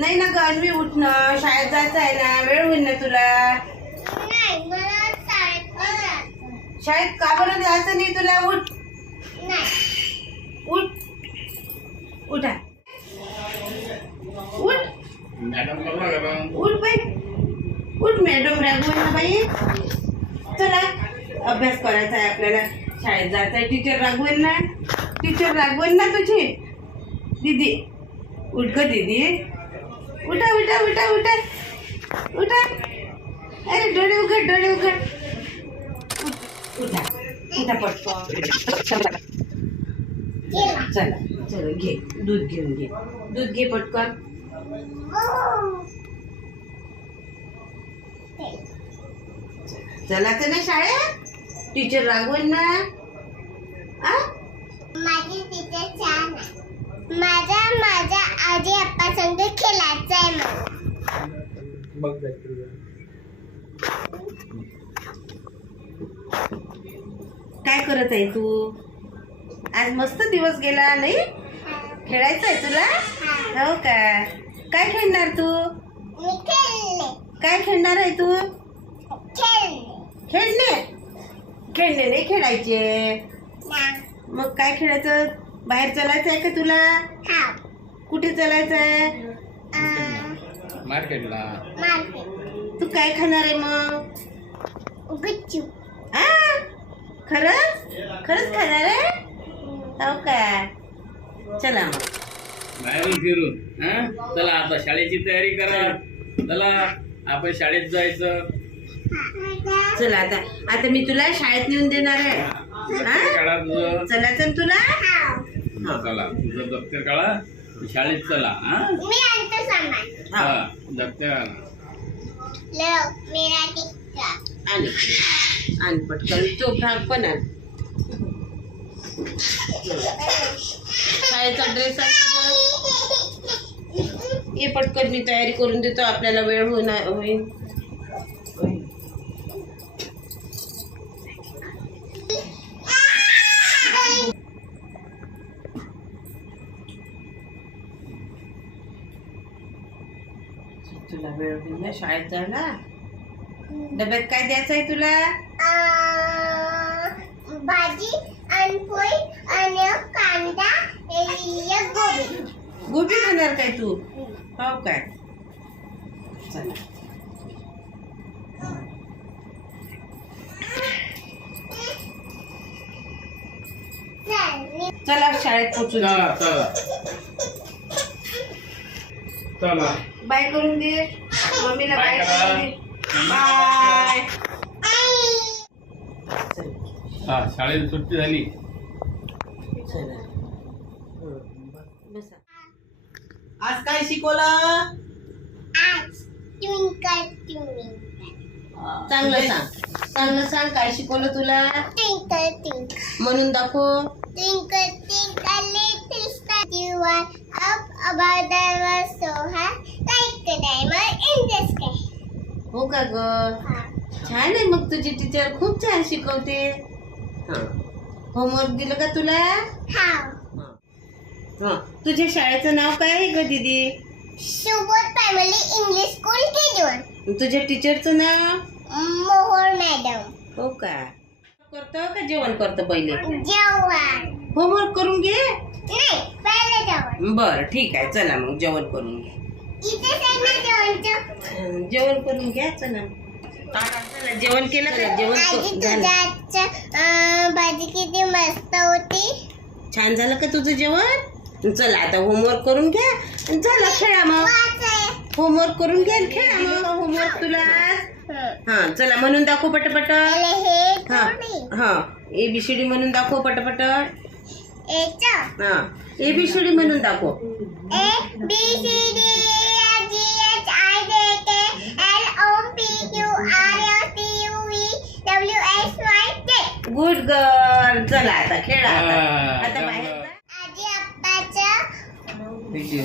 नाही ना ग अन्वी, उठ ना, शाळेत जायचं आहे ना, वेळ होईल ना तुला. शाळेत का बरं जायचं नाही तुला? उठ उठ उठा उठ उठ बाई, उठ. मॅडम रागवू ना बाई. चला अभ्यास करायचा आहे आपल्याला, शाळेत जायचं आहे. टीचर रागवेल ना, टीचर रागवेल ना तुझी. दीदी उठ ग दीदी, उठा उठा उठा उठा उठा. अरे डोळे उघड, डोळे उघड. उठा उठा पटकन. चला चला घे दूध, घेऊन घे दूध, घे पटकन. चलाच ना शाळेत, टीचर रागवेल ना. माझी टीचर छान आहे. माझ्या आजी आप्पा संग खेळायचं आहे मला. काय करत आहे तू? आज मस्त दिवस गेला नाही? खेळायचं आहे तुला? हो का? काय खेळणार तू? मी खेळले. काय खेळणार आहे तू? खेळले. खेळणे? खेळणे नाही खेळायचे. मग काय खेळायचं? बाहेर चलायचं आहे का तुला? हा. कुठे चलायचं आहे? मार्केटला. मार्केट. तू काय खाणार आहे मग? गुच्चू. खरंच? खरंच खाणार आहे? हो का? चला मग बाहेरून फिरून. चला आता शाळेची तयारी करा. चला आपण शाळेत जायचं. चला आता आता मी तुला शाळेत नेऊन देणार आहे. काढा तुझं. चला चल तुला. चला तुझं दप्तर काढा, शाळेत चला. मी आणतो सामान. हा दप्तर आणा. लो मेरा टिक्का. आणि पटकन तो फ्रॉक पण आण. शाळेचा ड्रेस आहे. ये पटकन, मी तयारी करून देतो, आपल्याला वेळ होईल. तुला वेळ होईल ना शाळेत जायला. डब्यात काय द्यायचं आहे तुला? भाजी आणि पोळी आणि कांदा एक गोबी. गोबी खाणार काय तू? हो काय? चला चला शाळेत पोहोचू. चला चला चला. बाय करून दे मम्मीला. बाय करून दे. बाय. हा शाळेत सुट्टी झाली. चला बसा. आज काय शिकवलं? आज ट्विंकल ट्विंकल. चांगलं सांग, चांगलं सांग. काय शिकवलं तुला? Twinkle twinkle. म्हणून दाखव. Twinkle, twinkle, little star, you are up above the world so high, like a diamond in the sky. हो का ग? छान आहे. मग तुझी टीचर खूप छान शिकवते. होमवर्क दिलं का तुला? How? तुझ्या शाळेचं नाव काय आहे ग दीदी? Subodh Primary English School KG1. तुझ्या टीचरचं नाव? मोहर मॅडम. हो का? करतो का जेवण करतो पहिले? जेवण. होमवर्क करून घे. नाही, पहिले जेवण. बर ठीक आहे, चला मग जेवण करून घे. इथे आहे ना जेवणचं. जेवण करून घ्या. चला चला, जेवण केलं का? जेवण आजी झालं? तुझ्या भाजी किती मस्त होती. छान झालं का तुझं जेवण? चला आता होमवर्क करून घ्या. चला खेळा मग. होमवर्क करून घ्या, खेळा मग. होमवर्क तुला. हा चला म्हणून दाखव पटपट. हा ABCD म्हणून दाखव पटपट. हा ABCD म्हणून दाखव. ABCD EFGHIJK LMNOPQRSTUVWXYZ. Good girl. चला आता खेळा. आता बाहेर जा. आजी आप्पाचा व्हिडिओ